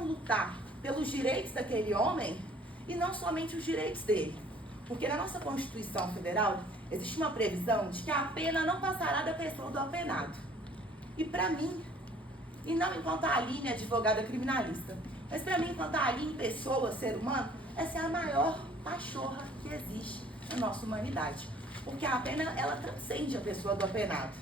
não lutar pelos direitos daquele homem e não somente os direitos dele? Porque na nossa Constituição Federal existe uma previsão de que a pena não passará da pessoa do apenado. E para mim, e não enquanto a Aline, advogada criminalista, mas para mim, enquanto a Aline, pessoa, ser humano, essa é a maior pachorra que existe na nossa humanidade. Porque a pena, ela transcende a pessoa do apenado.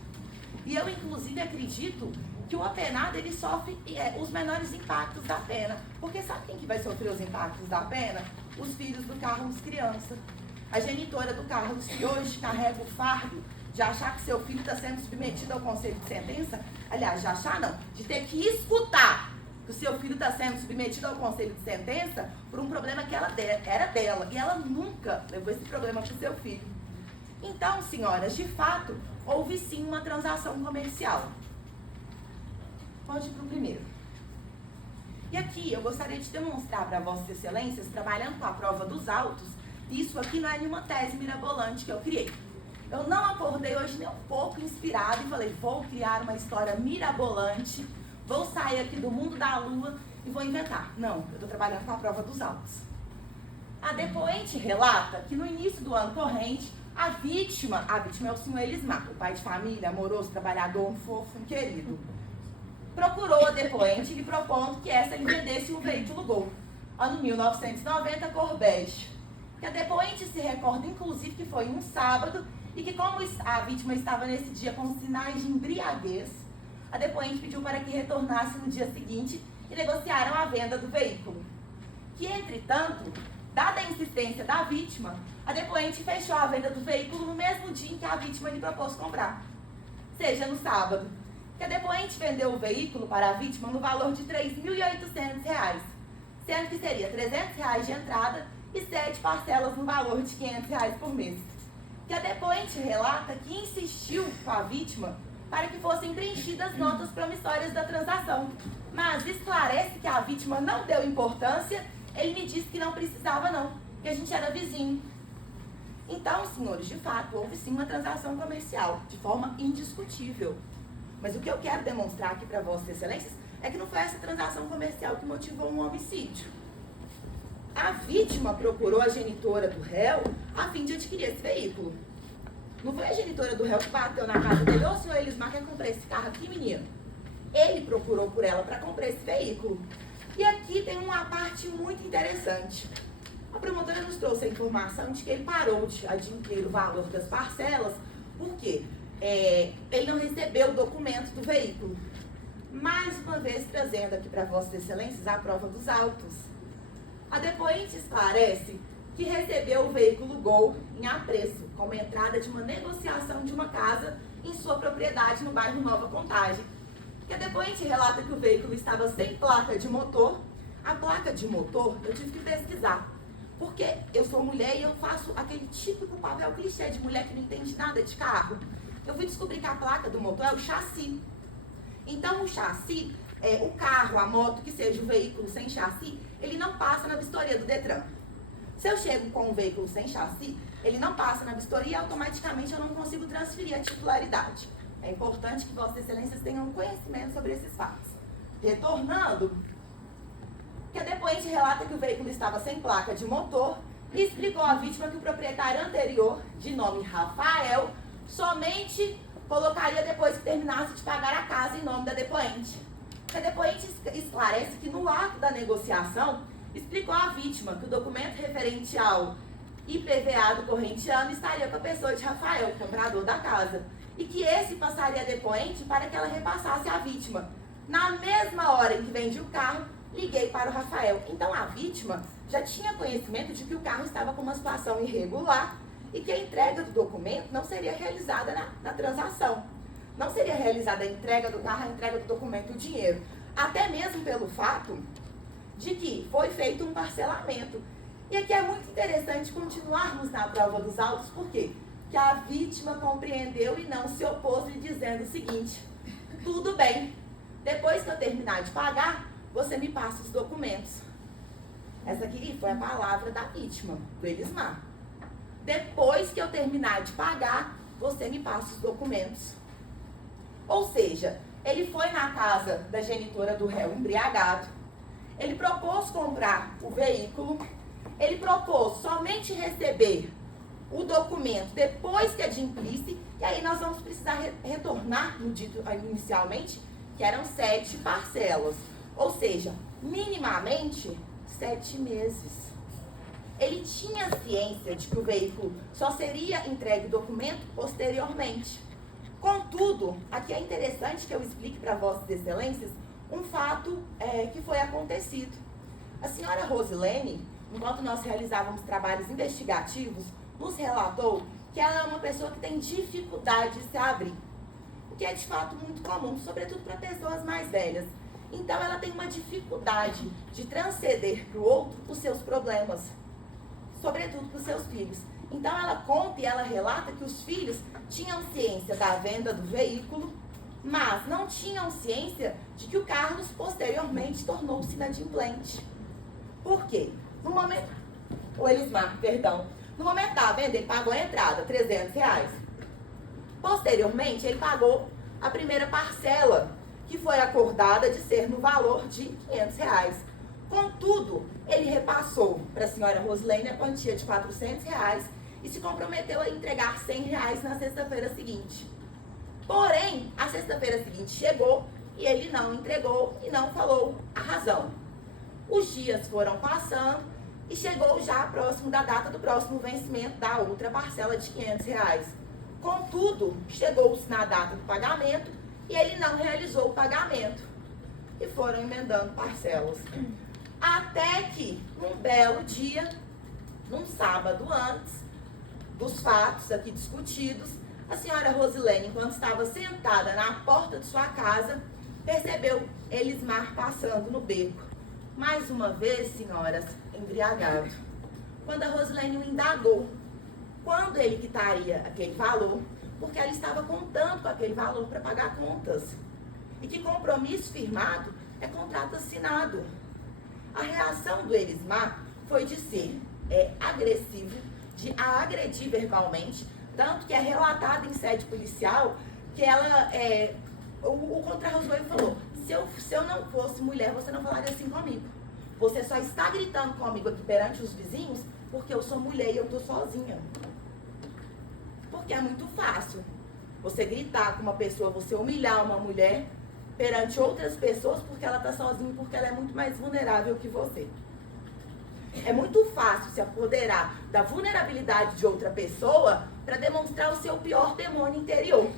E eu, inclusive, acredito que o apenado, ele sofre os menores impactos da pena. Porque sabe quem que vai sofrer os impactos da pena? Os filhos do Carlos criança. A genitora do Carlos, que hoje carrega o fardo de achar que seu filho está sendo submetido ao conselho de sentença, aliás, de achar não, de ter que escutar que o seu filho está sendo submetido ao conselho de sentença por um problema que era dela, e ela nunca levou esse problema para o seu filho. Então, senhoras, de fato, houve sim uma transação comercial. Pode ir para o primeiro. E aqui eu gostaria de demonstrar para Vossas Excelências, trabalhando com a prova dos autos, isso aqui não é nenhuma tese mirabolante que eu criei. Eu não acordei hoje nem um pouco inspirada e falei, vou criar uma história mirabolante, vou sair aqui do mundo da lua e vou inventar. Não, eu estou trabalhando com a prova dos autos. A depoente relata que no início do ano corrente, a vítima é o senhor Elismar, o pai de família, amoroso, trabalhador, um fofo, um querido. Procurou a depoente lhe propondo que essa lhe vendesse um veículo Gol, ano 1990, cor bege. Que a depoente se recorda, inclusive, que foi um sábado e que, como a vítima estava nesse dia com sinais de embriaguez, a depoente pediu para que retornasse no dia seguinte e negociaram a venda do veículo. Que, entretanto, dada a insistência da vítima, a depoente fechou a venda do veículo no mesmo dia em que a vítima lhe propôs comprar, seja no sábado. Que a depoente vendeu o veículo para a vítima no valor de R$ 3.800, sendo que seria R$ 300 de entrada e 7 parcelas no valor de R$ 500 por mês. Que a depoente relata que insistiu com a vítima para que fossem preenchidas notas promissórias da transação, mas esclarece que a vítima não deu importância, ele me disse que não precisava não, que a gente era vizinho. Então, senhores, de fato, houve sim uma transação comercial, de forma indiscutível. Mas o que eu quero demonstrar aqui para Vossas Excelências é que não foi essa transação comercial que motivou um homicídio. A vítima procurou a genitora do réu a fim de adquirir esse veículo. Não foi a genitora do réu que bateu na casa dele, ô senhor Elismar, quer comprar esse carro aqui, menino? Ele procurou por ela para comprar esse veículo. E aqui tem uma parte muito interessante. A promotora nos trouxe a informação de que ele parou de adquirir o valor das parcelas, porque ele não recebeu o documento do veículo. Mais uma vez, trazendo aqui para Vossas Excelências a prova dos autos. A depoente esclarece que recebeu o veículo Gol em apreço, como entrada de uma negociação de uma casa em sua propriedade no bairro Nova Contagem. Que a depoente relata que o veículo estava sem placa de motor. A placa de motor eu tive que pesquisar, porque eu sou mulher e eu faço aquele típico papel clichê de mulher que não entende nada de carro. Eu fui descobrir que a placa do motor é o chassi. Então o chassi, o carro, a moto, que seja o veículo sem chassi, ele não passa na vistoria do Detran. Se eu chego com um veículo sem chassi, ele não passa na vistoria e automaticamente eu não consigo transferir a titularidade. É importante que Vossas Excelências tenham conhecimento sobre esses fatos. Retornando, que a depoente relata que o veículo estava sem placa de motor e explicou à vítima que o proprietário anterior, de nome Rafael, somente colocaria depois que terminasse de pagar a casa em nome da depoente. A depoente esclarece que no ato da negociação, explicou à vítima que o documento referente ao IPVA do corrente ano estaria com a pessoa de Rafael, comprador da casa, e que esse passaria a depoente para que ela repassasse à vítima. Na mesma hora em que vendi o carro, liguei para o Rafael. Então a vítima já tinha conhecimento de que o carro estava com uma situação irregular e que a entrega do documento não seria realizada na transação. Não seria realizada a entrega do carro, a entrega do documento e o dinheiro. Até mesmo pelo fato de que foi feito um parcelamento. E aqui é muito interessante continuarmos na prova dos autos, por quê? Que a vítima compreendeu e não se opôs, lhe dizendo o seguinte: tudo bem, depois que eu terminar de pagar, você me passa os documentos. Essa aqui foi a palavra da vítima, do Elismar. Depois que eu terminar de pagar, você me passa os documentos. Ou seja, ele foi na casa da genitora do réu embriagado, Ele propôs comprar o veículo, ele propôs somente receber o documento depois que adimplisse, e aí nós vamos precisar retornar no dito inicialmente, que eram 7 parcelas. Ou seja, minimamente 7 meses. Ele tinha ciência de que o veículo só seria entregue o documento posteriormente. Contudo, aqui é interessante que eu explique para Vossas Excelências um fato que foi acontecido. A senhora Rosilene, enquanto nós realizávamos trabalhos investigativos, nos relatou que ela é uma pessoa que tem dificuldade de se abrir, o que é de fato muito comum, sobretudo para pessoas mais velhas. Então ela tem uma dificuldade de transcender para o outro os seus problemas, sobretudo para os seus filhos. Então ela conta e ela relata que os filhos tinham ciência da venda do veículo, mas não tinham ciência de que o Carlos posteriormente tornou-se inadimplente. Por quê? No momento, o Elismar, perdão, no momento da venda ele pagou a entrada, R$300. Posteriormente ele pagou a primeira parcela, que foi acordada de ser no valor de R$500. Contudo, ele repassou para a senhora Rosilene a quantia de R$400 e se comprometeu a entregar R$100 na sexta-feira seguinte. Porém, a sexta-feira seguinte chegou e ele não entregou e não falou a razão. Os dias foram passando e chegou já próximo da data do próximo vencimento da outra parcela de R$500. Contudo, chegou-se na data do pagamento e ele não realizou o pagamento. E foram emendando parcelas. Até que, num belo dia, num sábado antes dos fatos aqui discutidos, a senhora Rosilene, enquanto estava sentada na porta de sua casa, percebeu Elismar passando no beco. Mais uma vez, senhoras, embriagado. Quando a Rosilene o indagou, quando ele quitaria aquele valor, porque ela estava contando com aquele valor para pagar contas. E que compromisso firmado é contrato assinado. A reação do Elismar foi de ser agressivo, de a agredir verbalmente, tanto que é relatado em sede policial que ela, o contra-Rosilene falou, se eu não fosse mulher, você não falaria assim comigo. Você só está gritando comigo aqui perante os vizinhos porque eu sou mulher e eu estou sozinha. Porque é muito fácil você gritar com uma pessoa, você humilhar uma mulher perante outras pessoas porque ela está sozinha, porque ela é muito mais vulnerável que você. É muito fácil se apoderar da vulnerabilidade de outra pessoa para demonstrar o seu pior demônio interior.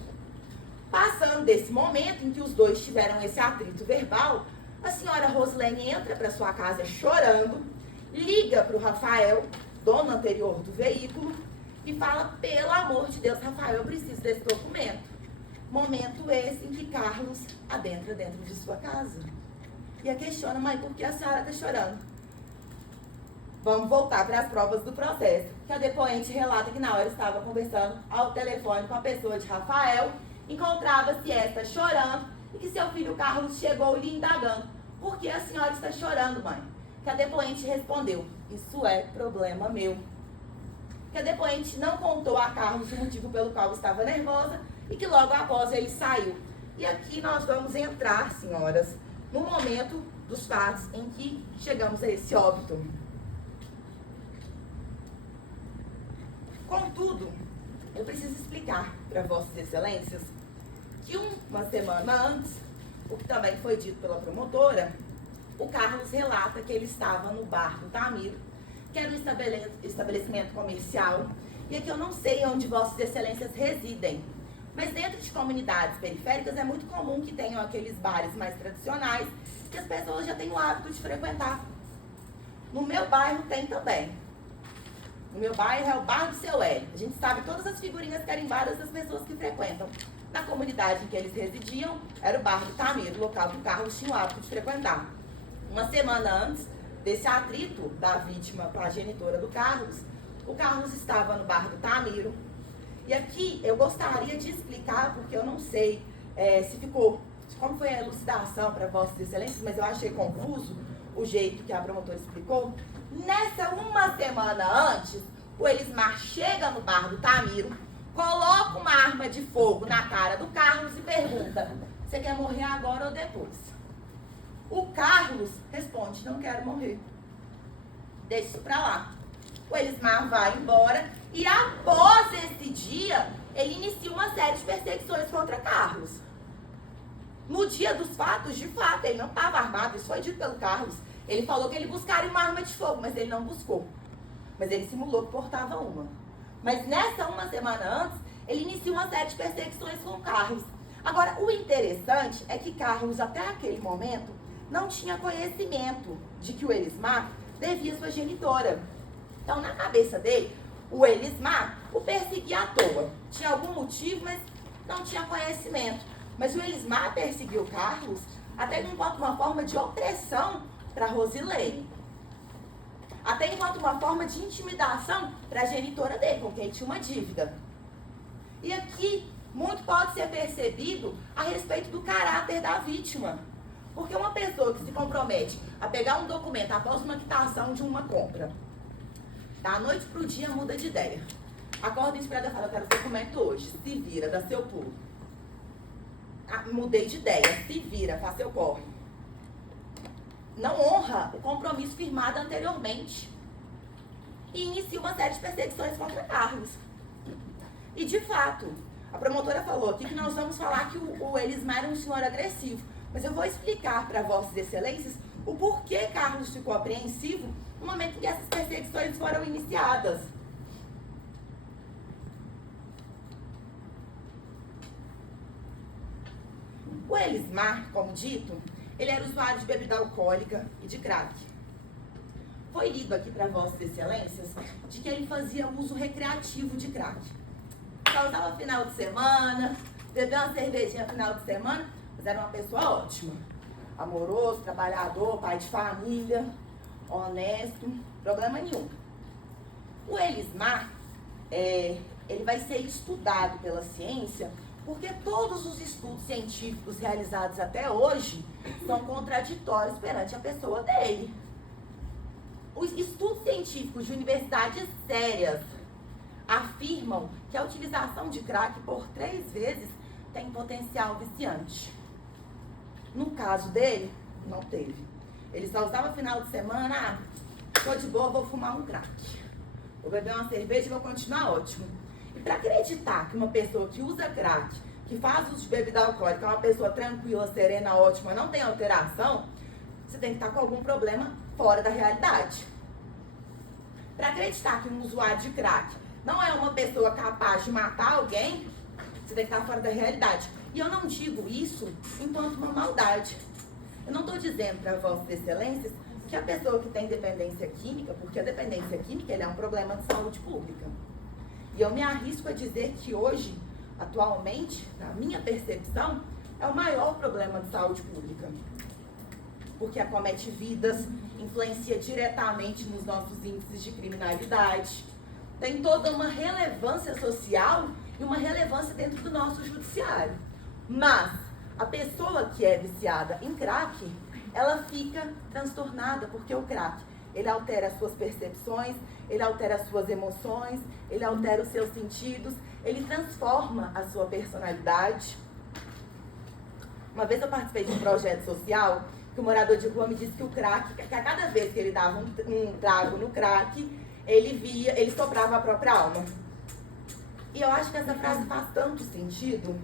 Passando desse momento em que os dois tiveram esse atrito verbal, a senhora Rosilene entra para sua casa chorando, liga para o Rafael, dono anterior do veículo, e fala, pelo amor de Deus, Rafael, eu preciso desse documento. Momento esse em que Carlos adentra dentro de sua casa. E a questiona, mãe, por que a senhora está chorando? Vamos voltar para as provas do processo. Que a depoente relata que na hora estava conversando ao telefone com a pessoa de Rafael, encontrava-se esta chorando e que seu filho Carlos chegou lhe indagando. Por que a senhora está chorando, mãe? Que a depoente respondeu, isso é problema meu. Que a depoente não contou a Carlos o motivo pelo qual estava nervosa e que logo após ele saiu. E aqui nós vamos entrar, senhoras, no momento dos fatos em que chegamos a esse óbito. Contudo, eu preciso explicar para Vossas Excelências que uma semana antes, o que também foi dito pela promotora, o Carlos relata que ele estava no bar do Tamiro, que era um estabelecimento comercial, e aqui eu não sei onde Vossas Excelências residem, mas dentro de comunidades periféricas é muito comum que tenham aqueles bares mais tradicionais, que as pessoas já têm o hábito de frequentar. No meu bairro tem também. No meu bairro é o bar do Seu Hélio. A gente sabe todas as figurinhas carimbadas das pessoas que frequentam. Na comunidade em que eles residiam, era o bar do Tamiro, o local que o Carlos tinha o hábito de frequentar. Uma semana antes desse atrito da vítima com a genitora do Carlos, o Carlos estava no bar do Tamiro. E aqui eu gostaria de explicar, porque eu não sei se ficou, como foi a elucidação para Vossas Excelências, mas eu achei confuso o jeito que a promotora explicou. Nessa uma semana antes, o Elismar chega no bar do Tamiro, coloca uma arma de fogo na cara do Carlos e pergunta, você quer morrer agora ou depois? O Carlos responde, não quero morrer. Deixa isso pra lá. O Elismar vai embora e após esse dia, ele inicia uma série de perseguições contra Carlos. No dia dos fatos, de fato, ele não estava armado, isso foi dito pelo Carlos. Ele falou que ele buscaria uma arma de fogo, mas ele não buscou. Mas ele simulou que portava uma. Mas nessa uma semana antes, ele inicia uma série de perseguições com Carlos. Agora, o interessante é que Carlos, até aquele momento, não tinha conhecimento de que o Elismar devia sua genitora. Então, na cabeça dele, o Elismar o perseguia à toa. Tinha algum motivo, mas não tinha conhecimento. Mas o Elismar perseguiu Carlos até enquanto uma forma de opressão para Rosilene. Até enquanto uma forma de intimidação para a genitora dele, com quem tinha uma dívida. E aqui, muito pode ser percebido a respeito do caráter da vítima. Porque uma pessoa que se compromete a pegar um documento após uma quitação de uma compra, da noite para o dia muda de ideia. Acorda inspirada e fala, eu quero esse documento hoje. Se vira, dá seu pulo. Mudei de ideia, se vira, faz seu corre. Não honra o compromisso firmado anteriormente. E inicia uma série de perseguições contra Carlos. E de fato, a promotora falou aqui que nós vamos falar que o Elismar é um senhor agressivo. Mas eu vou explicar para vossas excelências o porquê Carlos ficou apreensivo no momento em que essas perseguições foram iniciadas. O Elismar, como dito, ele era usuário de bebida alcoólica e de crack. Foi lido aqui para vossas excelências de que ele fazia uso recreativo de crack. Só usava final de semana, bebia uma cervejinha final de semana, mas era uma pessoa ótima. Amoroso, trabalhador, pai de família, honesto, problema nenhum. O Elismar, ele vai ser estudado pela ciência porque todos os estudos científicos realizados até hoje são contraditórios perante a pessoa dele. Os estudos científicos de universidades sérias afirmam que a utilização de crack por 3 vezes tem potencial viciante. No caso dele, não teve. Ele só usava final de semana, tô de boa, vou fumar um crack. Vou beber uma cerveja e vou continuar ótimo. E para acreditar que uma pessoa que usa crack, que faz uso de bebida alcoólica, é uma pessoa tranquila, serena, ótima, não tem alteração, você tem que estar com algum problema fora da realidade. Para acreditar que um usuário de crack não é uma pessoa capaz de matar alguém, você tem que estar fora da realidade. E eu não digo isso enquanto uma maldade. Eu não estou dizendo para vossas excelências que a pessoa que tem dependência química, porque a dependência química é um problema de saúde pública. E eu me arrisco a dizer que hoje, atualmente, na minha percepção, é o maior problema de saúde pública. Porque acomete vidas, influencia diretamente nos nossos índices de criminalidade, tem toda uma relevância social e uma relevância dentro do nosso judiciário. Mas a pessoa que é viciada em crack, ela fica transtornada, porque o crack, ele altera as suas percepções, ele altera as suas emoções, ele altera os seus sentidos, ele transforma a sua personalidade. Uma vez eu participei de um projeto social que o morador de rua me disse que o crack, que a cada vez que ele dava um trago no crack, ele soprava a própria alma. E eu acho que essa frase faz tanto sentido.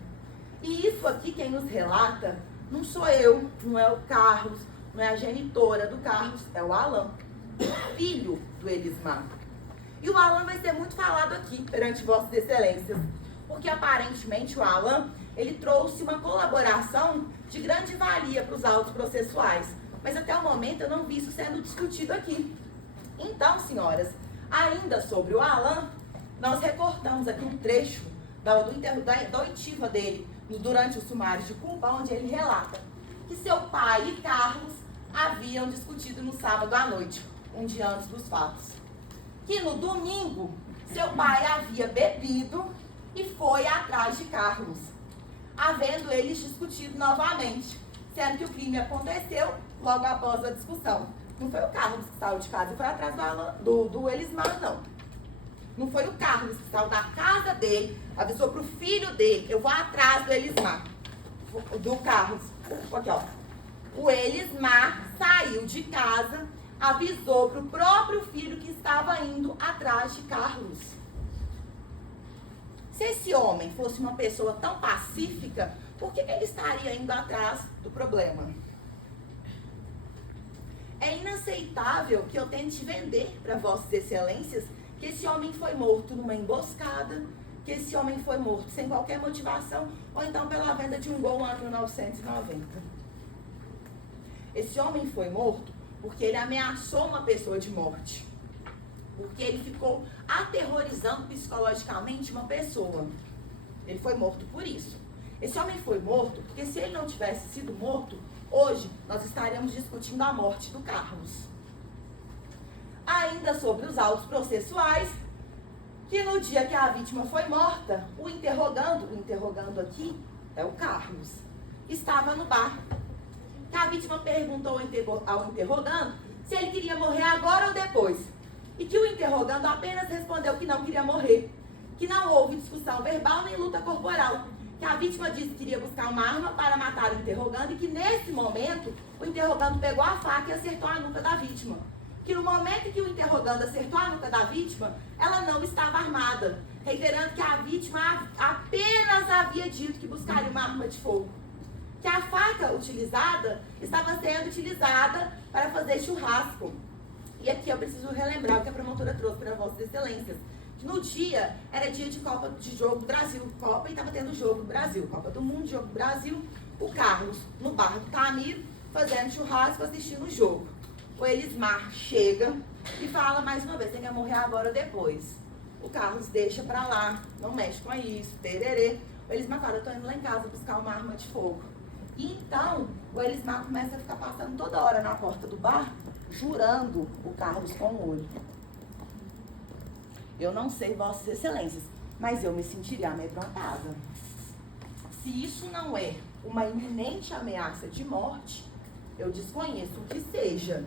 E isso aqui, quem nos relata, não sou eu, não é o Carlos, não é a genitora do Carlos, é o Alan, filho do Elismar. E o Alan vai ser muito falado aqui perante vossas excelências, porque aparentemente o Alan, ele trouxe uma colaboração de grande valia para os autos processuais, mas até o momento eu não vi isso sendo discutido aqui. Então, senhoras, ainda sobre o Alan, nós recortamos aqui um trecho da oitiva dele durante o sumário de culpa, onde ele relata que seu pai e Carlos haviam discutido no sábado à noite, um dia antes dos fatos. Que no domingo, seu pai havia bebido e foi atrás de Carlos, havendo eles discutido novamente, sendo que o crime aconteceu logo após a discussão. Não foi o Carlos que saiu de casa e foi atrás do Elismar, não. Não foi o Carlos que saiu da casa dele, avisou pro filho dele, eu vou atrás do Elismar, do Carlos. Aqui, ó. O Elismar saiu de casa, avisou para o próprio filho que estava indo atrás de Carlos. Se esse homem fosse uma pessoa tão pacífica, por que ele estaria indo atrás do problema? É inaceitável que eu tente vender para vossas excelências que esse homem foi morto numa emboscada, que esse homem foi morto sem qualquer motivação, ou então pela venda de um gol no ano 1990. Esse homem foi morto porque ele ameaçou uma pessoa de morte. Porque ele ficou aterrorizando psicologicamente uma pessoa. Ele foi morto por isso. Esse homem foi morto porque se ele não tivesse sido morto, hoje nós estaríamos discutindo a morte do Carlos. Ainda sobre os autos processuais, que no dia que a vítima foi morta, o interrogando aqui é o Carlos, estava no bar. A vítima perguntou ao interrogando se ele queria morrer agora ou depois. E que o interrogando apenas respondeu que não queria morrer. Que não houve discussão verbal nem luta corporal. Que a vítima disse que iria buscar uma arma para matar o interrogando e que nesse momento o interrogando pegou a faca e acertou a nuca da vítima. Que no momento em que o interrogando acertou a nuca da vítima, ela não estava armada. Reiterando que a vítima apenas havia dito que buscaria uma arma de fogo. Que a faca utilizada estava sendo utilizada para fazer churrasco. E aqui eu preciso relembrar o que a promotora trouxe para vossas excelências. Que no dia, era dia de Copa de Jogo do Brasil. Copa e estava tendo jogo do Brasil. Copa do Mundo, Jogo do Brasil. O Carlos no bar do Tamir, fazendo churrasco, assistindo o jogo. O Elismar chega e fala mais uma vez, você quer morrer agora ou depois? O Carlos deixa pra lá, não mexe com isso, tererê. O Elismar fala, eu tô indo lá em casa buscar uma arma de fogo. E então, o Elismar começa a ficar passando toda hora na porta do bar, jurando o Carlos com o olho. Eu não sei, vossas excelências, mas eu me sentiria amedrontada. Se isso não é uma iminente ameaça de morte, eu desconheço o que seja.